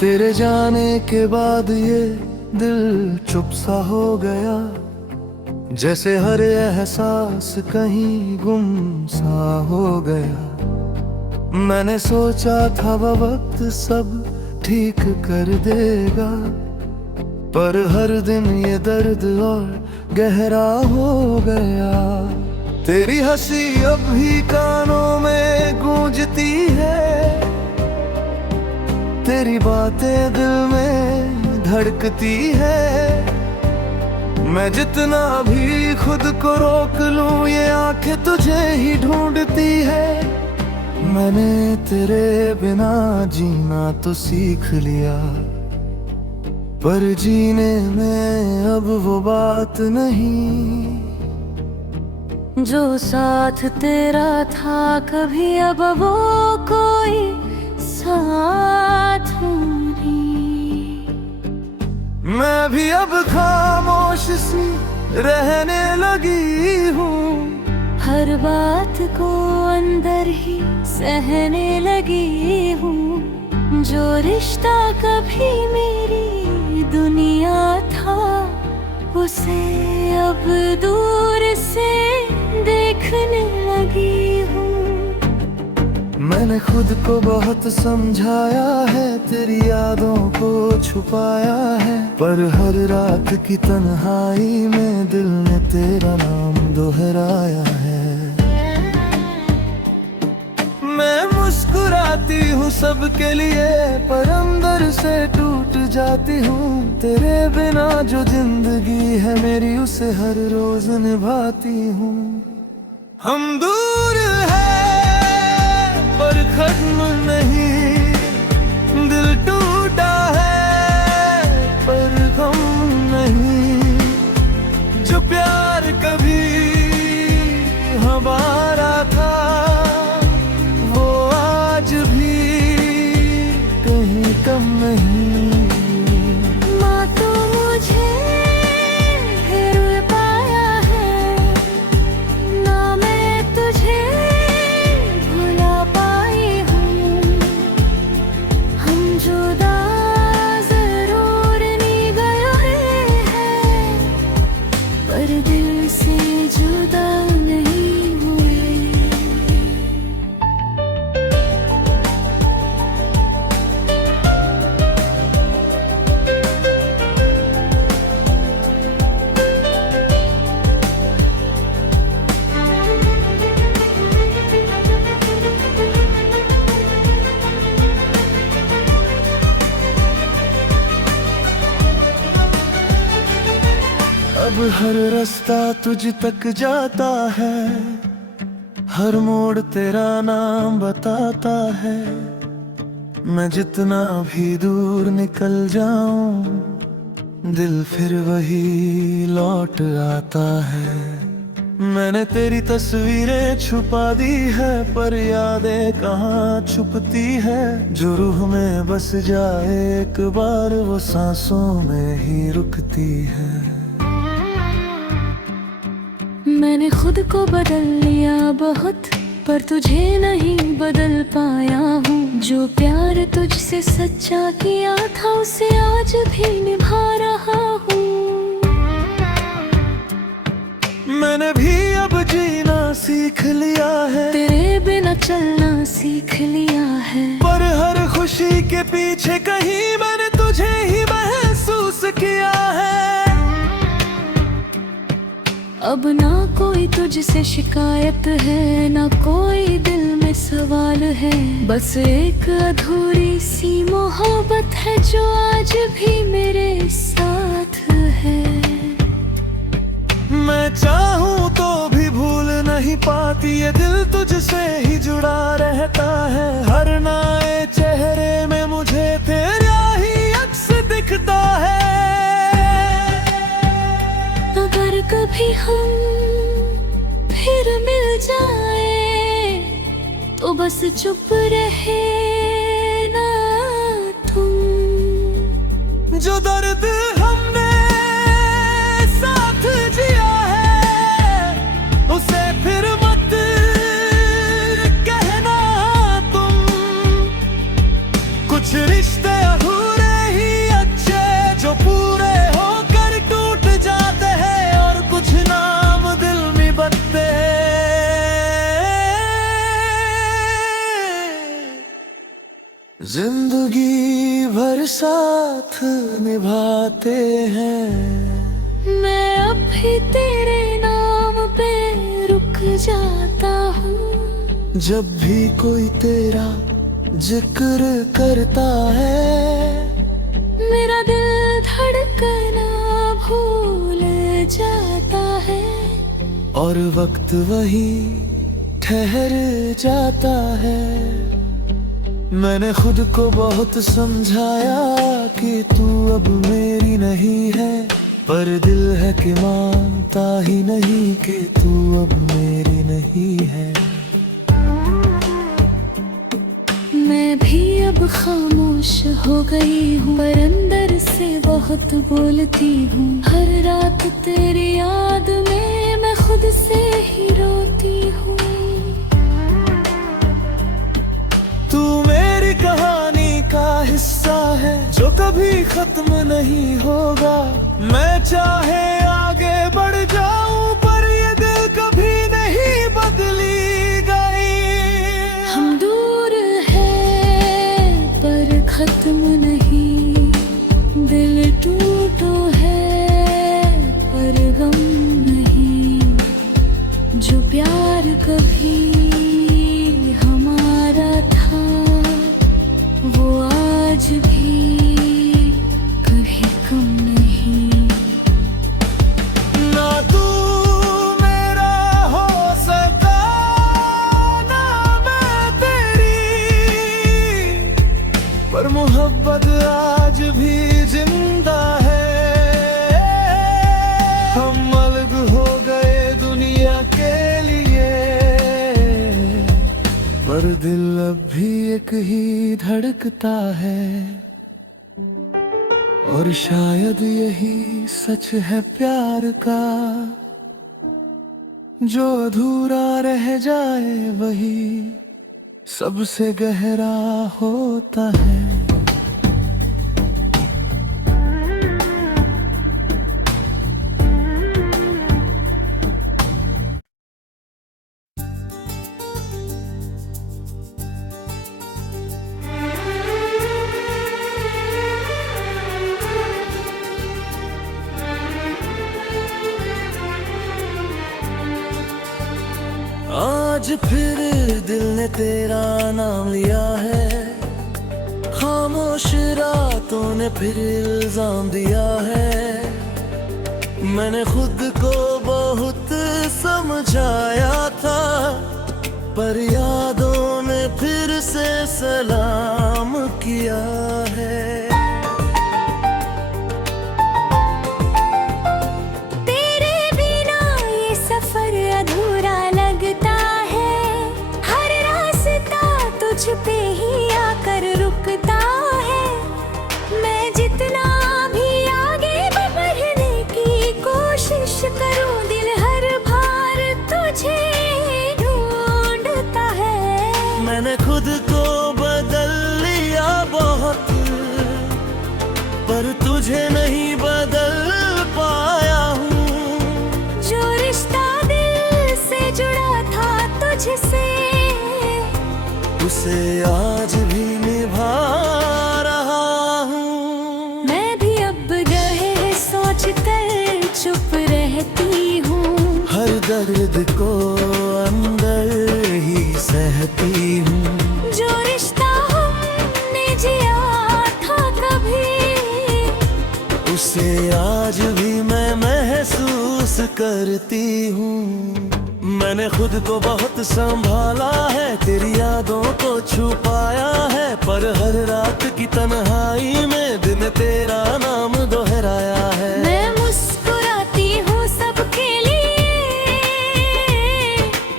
तेरे जाने के बाद ये दिल चुप सा हो गया, जैसे हर एहसास कहीं गुम सा हो गया। मैंने सोचा था वो वक्त सब ठीक कर देगा, पर हर दिन ये दर्द और गहरा हो गया। तेरी हंसी अब भी कानों में गूंजती है, तेरी बातें दिल में धड़कती है। मैं जितना भी खुद को रोक लूं, ये आंखें तुझे ही ढूंढती है। मैंने तेरे बिना जीना तो सीख लिया, पर जीने में अब वो बात नहीं जो साथ तेरा था कभी, अब वो कोई साथ नहीं। मैं भी अब खामोश सी रहने लगी हूँ, हर बात को अंदर ही सहने लगी हूँ। जो रिश्ता कभी मेरी दुनिया था, उसे अब दूर से देखने लगी हूँ। मैंने खुद को बहुत समझाया है, तेरी यादों को छुपाया है, पर हर रात की तन्हाई में दिल ने तेरा नाम दोहराया है। मैं मुस्कुराती हूँ सबके लिए, पर अंदर से टूट जाती हूँ। तेरे बिना जो जिंदगी है मेरी, उसे हर रोज निभाती हूँ। हम दूर हैं पर खत्म नहीं, दिल टूटा है पर गम नहीं। जो प्यार कभी हमारा था, वो आज भी कहीं कम नहीं। माँ तो मुझे फिर पाया है, ना मैं तुझे भुला पाई हूँ। हम जुदा जरूर नहीं गए हैं, पर दिल से जुदा नहीं हुए। अब हर रास्ता तुझ तक जाता है, हर मोड़ तेरा नाम बताता है। मैं जितना भी दूर निकल जाऊं, दिल फिर वही लौट आता है। मैंने तेरी तस्वीरें छुपा दी है, पर यादें कहाँ छुपती है। जो रूह में बस जाए एक बार, वो सांसों में ही रुकती है। मैंने खुद को बदल लिया बहुत, पर तुझे नहीं बदल पाया हूँ। जो प्यार तुझसे सच्चा किया था, उसे आज भी निभा रहा हूँ। मैंने भी अब जीना सीख लिया है, तेरे बिना चलना सीख लिया है, पर हर खुशी के पीछे कहीं मैंने तुझे ही महसूस किया है। अब ना कोई तुझसे शिकायत है, ना कोई दिल में सवाल है। बस एक अधूरी सी मोहब्बत है, जो आज भी मेरे साथ है। मैं चाहूँ तो भी भूल नहीं पाती, ये दिल तुझसे ही जुड़ा रहता है। हर नए चेहरे में मुझे तेरा ही अक्स दिखता है। अगर कभी हम फिर मिल जाए, तो बस चुप रहे ना तुम। जो दर्द हमने साथ जिया है, उसे फिर मत कहना तुम। कुछ रिश्ते अधूरे साथ निभाते हैं। मैं अब भी तेरे नाम पे रुक जाता हूँ। जब भी कोई तेरा जिक्र करता है, मेरा दिल धड़कना भूल जाता है। और वक्त वही ठहर जाता है। मैंने खुद को बहुत समझाया कि तू अब मेरी नहीं है, पर दिल है कि मानता ही नहीं कि तू अब मेरी नहीं है। मैं भी अब खामोश हो गई हूँ, पर अंदर से बहुत बोलती हूँ। हर रात तेरी याद में मैं खुद से ही रोती हूँ। तू मेरी कहानी का हिस्सा है जो कभी खत्म नहीं होगा। मैं चाहे आगे बढ़ जाऊं, पर ये दिल कभी नहीं बदली गई। हम दूर हैं पर खत्म नहीं, दिल टूटो है पर गम नहीं। जो प्यार कभी हमारा था वो आज भी कभी कम नहीं। ना तू मेरा हो सका ना मैं तेरी, पर मोहब्बत आज भी जिंदा है। हम अलग हो गए दुनिया के लिए, पर दिल अब भी एक ही धड़कता है। और शायद यही सच है प्यार का, जो अधूरा रह जाए वही सबसे गहरा होता है। आज फिर दिल ने तेरा नाम लिया है। खामोश रातों ने फिर इल्जाम दिया है। मैंने खुद को बहुत समझाया था, पर यादों ने फिर से सलाम किया है। तेरे बिना ये सफर अधूरा लगता है। हर रास्ता तुझ पे ही आकर रुकता है। मैं जितना भी आगे बढ़ने की कोशिश करूं, दिल हर बार तुझे ढूंढता है। मैंने खुद को बदल लिया बहुत, पर तुझे नहीं बदल पाया हूँ। जो रिश्ता दिल से जुड़ा था तुझसे, उसे आज भी निभा रहा हूँ। मैं भी अब गहरे सोच कर चुप रहती हूँ। हर दर्द को अंदर ही सहती हूँ। जो रिश्ता हमने जिया था कभी, उसे आज भी मैं महसूस करती हूँ। मैंने खुद को बहुत संभाला है, तेरी यादों को छुपाया है, पर हर रात की तन्हाई में दिन तेरा नाम दोहराया है। मैं मुस्कुराती हूँ सबके लिए,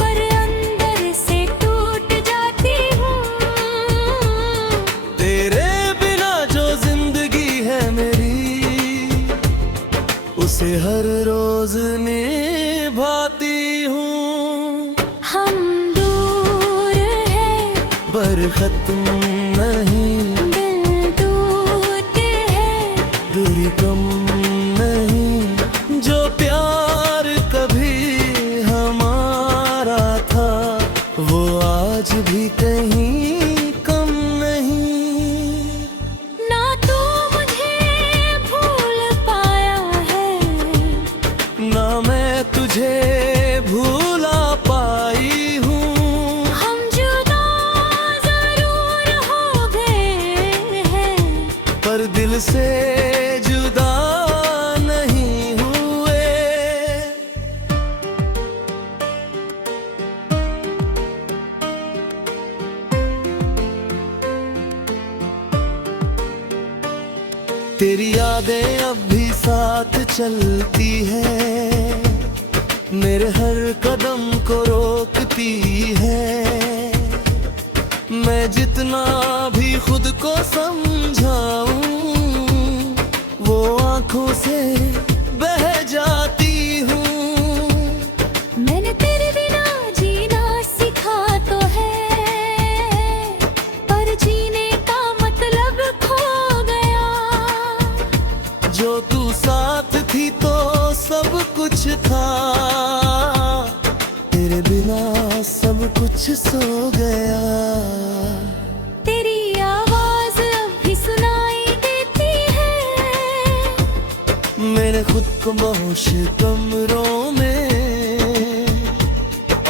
पर अंदर से टूट जाती हूँ। तेरे बिना जो जिंदगी है मेरी, उसे हर रोज निभाती हूँ। हम दूर हैं पर खत्म नहीं, दिल टूटे हैं। दूरी कम नहीं। जो प्यार कभी हमारा था वो आज भी कहीं कम नहीं। ना तू मुझे दिल से जुदा नहीं हुए। तेरी यादें अब भी साथ चलती है, मेरे हर कदम को रोकती है। मैं जितना भी खुद को समझाऊं, वो आंखों से बह जाती हूँ। मैंने तेरे बिना जीना सीखा तो है, पर जीने का मतलब खो गया। जो तू साथ थी तो सब कुछ था, तेरे बिना सब कुछ सो गया। तेरी आवाज अब भी सुनाई देती है, मैंने खुद को बेहोश कमरों में,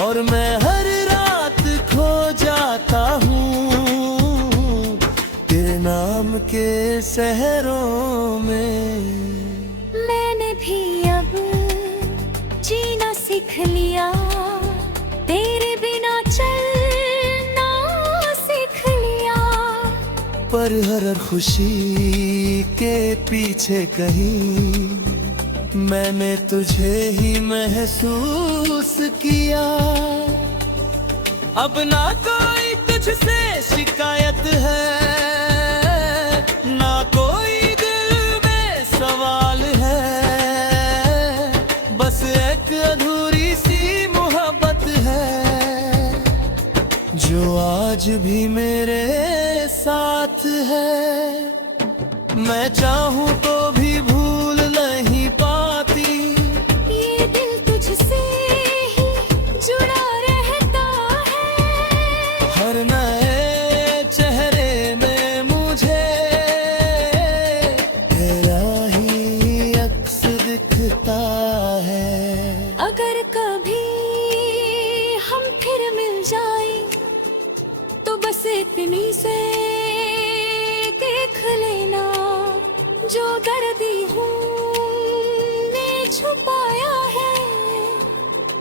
और मैं हर रात खो जाता हूँ तेरे नाम के शहरों में। मैंने भी अब जीना सीख लिया, तेरे बिना चलना सीख लिया। पर हर खुशी के पीछे कहीं मैंने तुझे ही महसूस किया। अब ना कोई तुझसे शिकायत है, ना कोई दिल में सवाल है। बस एक अधूरी सी मोहब्बत है, जो आज भी मेरे साथ है। मैं चाहूं तो भी भूल नहीं पाती, ये दिल तुझसे ही जुड़ा रहता है। हर नए चेहरे में मुझे तेरा ही अक्स दिखता है। अगर कभी हम फिर मिल जाए तो बस इतनी से देख लेना, जो दर्दी हूँ ने छुपाया है,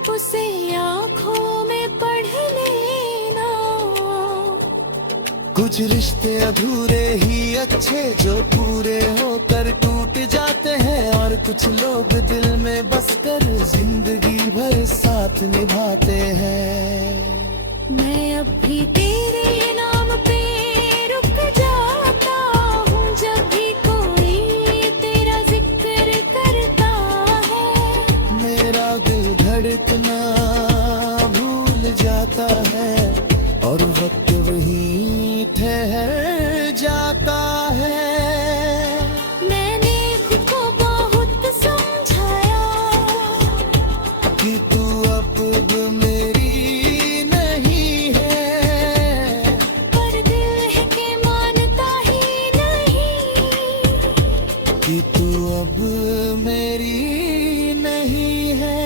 उसे आँखों में पढ़ लेना। कुछ रिश्ते अधूरे ही अच्छे, जो पूरे होकर टूट जाते हैं, और कुछ लोग दिल में बसकर जिंदगी भर साथ निभाते हैं। मैं अब भी तेरे नाम पे रुक जाता हूँ, जब भी कोई तेरा जिक्र करता है। मेरा दिल धड़कना भूल जाता है, और वक्त वहीं ठहर जाता है। मैंने खुद को बहुत समझाया कि तू अब मेरी नहीं है, पर दिल है कि मानता ही नहीं, कि तू अब मेरी नहीं है।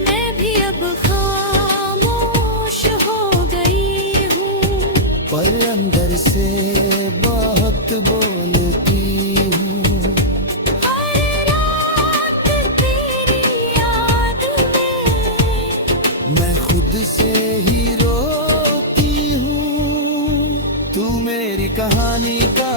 मैं भी अब खामोश हो गई हूँ, पर अंदर से बहुत बोलती हूँ। हर रात तेरी याद में मैं खुद से ही रोती हूँ। तू मेरी कहानी का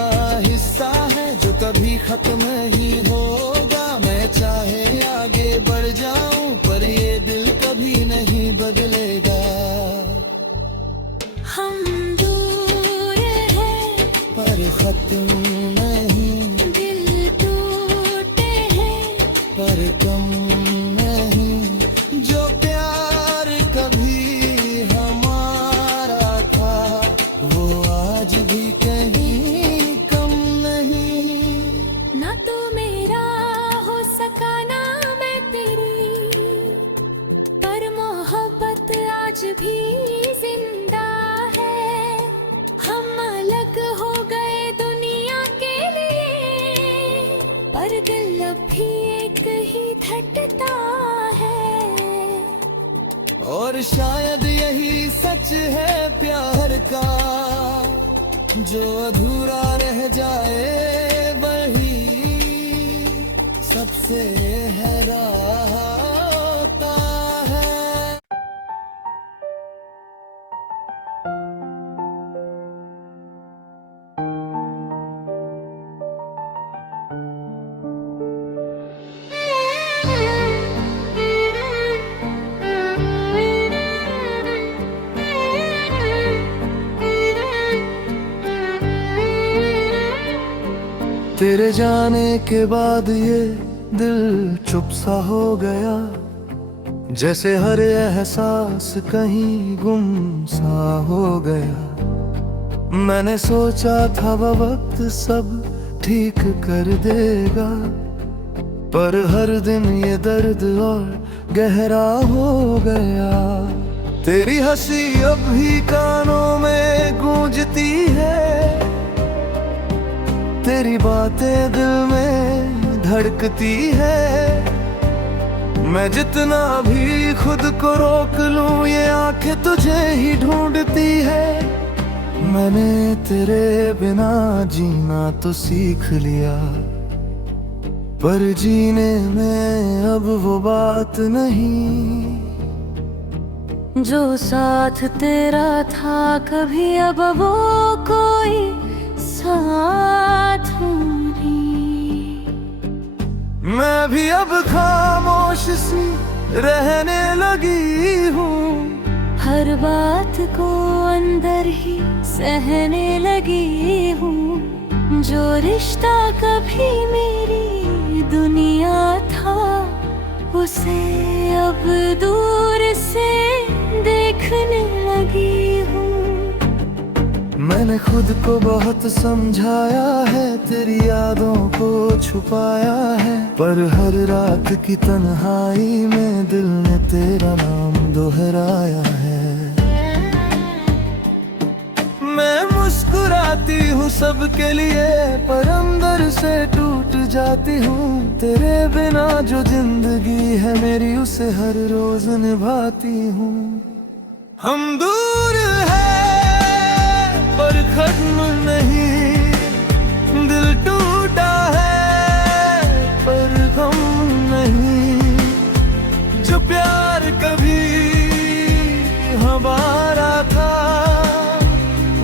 हिस्सा है, जो कभी खत्म नहीं होगा। मैं चाहे आगे बढ़ जाऊं, पर ये दिल कभी नहीं बदलेगा। हम दूर हैं, पर खत्म नहीं, दिल टूटे हैं, पर कम नहीं। जो प्यार कभी हमारा था, वो आज भी कहीं कम नहीं। ना तो मेरा हो सका ना मैं तेरी, पर मोहब्बत आज भी जिंदा है। हम अलग हो गए दुनिया के लिए, पर दिल अब भी एक ही धड़कता है। और शायद यही सच है प्यार का, जो अधूरा रह जाए वही सबसे हैराता है। तेरे जाने के बाद ये दिल चुप सा हो गया, जैसे हर एहसास कहीं गुम सा हो गया। मैंने सोचा था वो वक्त सब ठीक कर देगा, पर हर दिन ये दर्द और गहरा हो गया। तेरी हंसी अब भी कानों में गूंजती है, तेरी बातें दिल में धड़कती है। मैं जितना भी खुद को रोक लूं, ये आंखें तुझे ही ढूंढती है। मैंने तेरे बिना जीना तो सीख लिया, पर जीने में अब वो बात नहीं जो साथ तेरा था कभी, अब वो कोई साथ नहीं। मैं भी अब खामोश सी रहने लगी हूँ, हर बात को अंदर ही सहने लगी हूँ। जो रिश्ता कभी मेरी दुनिया था, उसे अब दूर से देखने लगी हूँ। मैंने खुद को बहुत समझाया है, तेरी यादों को छुपाया है, पर हर रात की तन्हाई में दिल ने तेरा नाम दोहराया है। मैं मुस्कुराती हूँ सबके लिए, पर अंदर से टूट जाती हूँ। तेरे बिना जो जिंदगी है मेरी, उसे हर रोज निभाती हूँ। हम दूर हैं पर खत्म नहीं, दिल टूटा है पर गम नहीं। जो प्यार कभी हमारा था,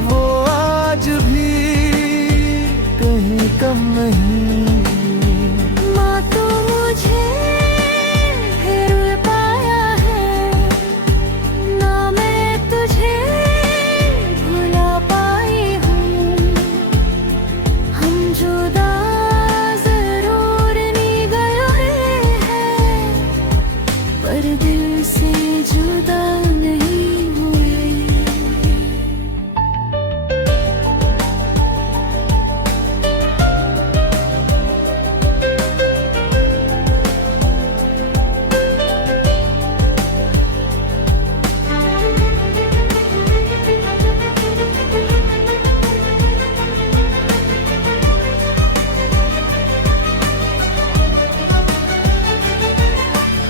वो आज भी कहीं कम नहीं। माँ तो मुझे फिर पाया है, ना मैं तुझे भुला पाई हूँ। हम जुदा जरूर नहीं गए हैं, पर दिल से जुदा नहीं हुए।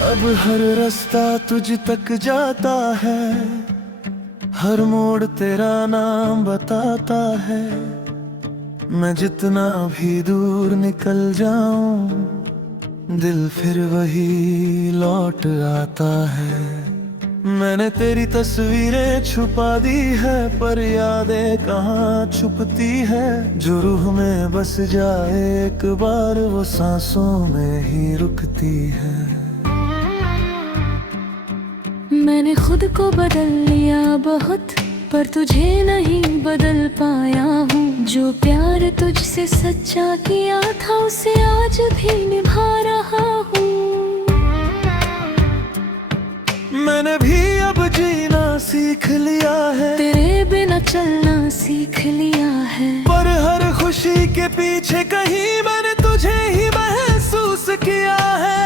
अब हर रास्ता तुझ तक जाता है, हर मोड़ तेरा नाम बताता है। मैं जितना भी दूर निकल जाऊं, दिल फिर वही लौट आता है। मैंने तेरी तस्वीरें छुपा दी है, पर यादें कहाँ छुपती है। जो रूह में बस जाए एक बार, वो सांसों में ही रुकती है। मैंने खुद को बदल लिया बहुत, पर तुझे नहीं बदल पाया हूँ। जो प्यार तुझसे सच्चा किया था, उसे आज भी निभा रहा हूँ। मैंने भी अब जीना सीख लिया है, तेरे बिना चलना सीख लिया है, पर हर खुशी के पीछे कहीं मैंने तुझे ही महसूस किया है।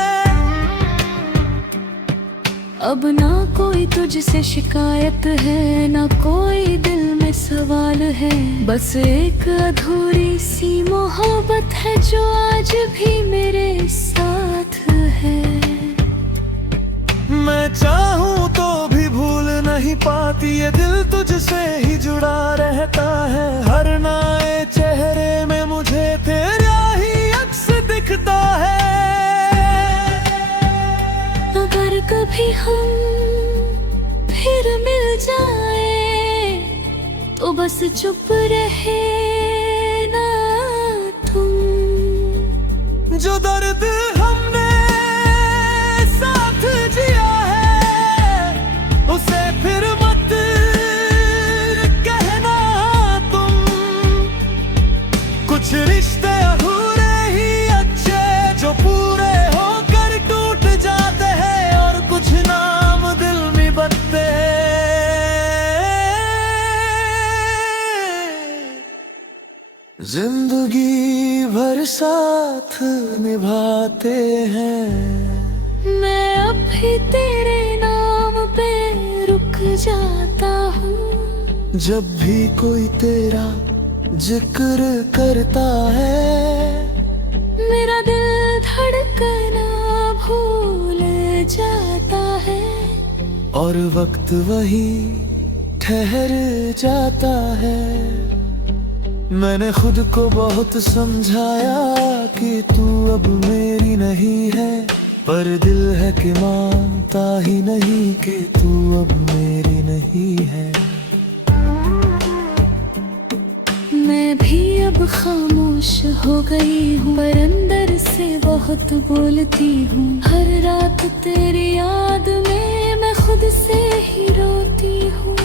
अब ना कोई तुझसे शिकायत है, ना कोई दिल में सवाल है। बस एक अधूरी सी मोहब्बत है, जो आज भी मेरे साथ है। मैं चाहूँ तो भी भूल नहीं नहीं पाती, ये दिल तुझसे ही जुड़ा रहता है। हर नए चेहरे में मुझे तेरा ही अक्स दिखता है। अगर कभी हम फिर मिल जाए तो बस चुप रहे ना तुम। जो दर्द हमने साथ जिया है उसे फिर मत कहना तुम। कुछ रिश्ते अधूरे ही अच्छे जो पूरे होकर टूट जाते हैं, और कुछ नाम दिल में बदते जिंदगी भर साथ निभाते हैं। मैं अब भी तेरे नाम पे रुक जाता हूँ। जब भी कोई तेरा जिक्र करता है, मेरा दिल धड़कना भूल जाता है, और वक्त वही ठहर जाता है। मैंने खुद को बहुत समझाया कि तू अब मेरी नहीं है, पर दिल है कि मानता ही नहीं कि तू अब मेरी नहीं है। मैं भी अब खामोश हो गई हूँ, पर अंदर से बहुत बोलती हूँ। हर रात तेरी याद में मैं खुद से ही रोती हूँ।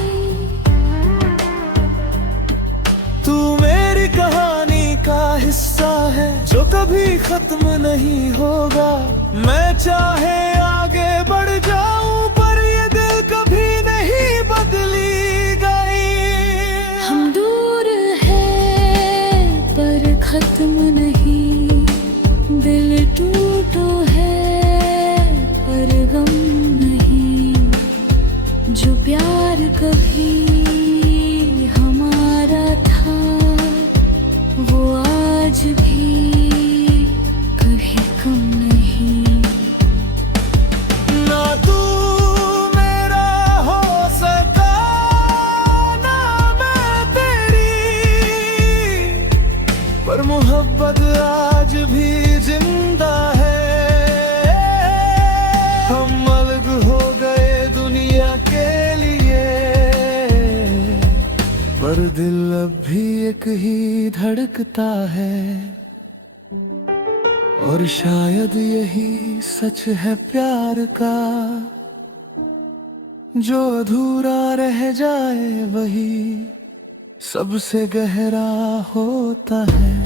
तू मेरी कहानी का हिस्सा है जो कभी खत्म नहीं होगा। मैं चाहे आगे बढ़ जाऊं पर ये दिल कभी नहीं बदली गई। हम दूर हैं पर खत्म नहीं, दिल टूटो है पर गम नहीं। जो प्यार कभी हमारा था वो आज भी कभी कम नहीं। ना तू मेरा हो सका ना मैं तेरी, पर मोहब्बत आज भी जिंदा है। हम अलग हो गए दुनिया के लिए, पर दिल अब भी एक ही धड़कता है। और शायद यही सच है प्यार का, जो अधूरा रह जाए वही सबसे गहरा होता है।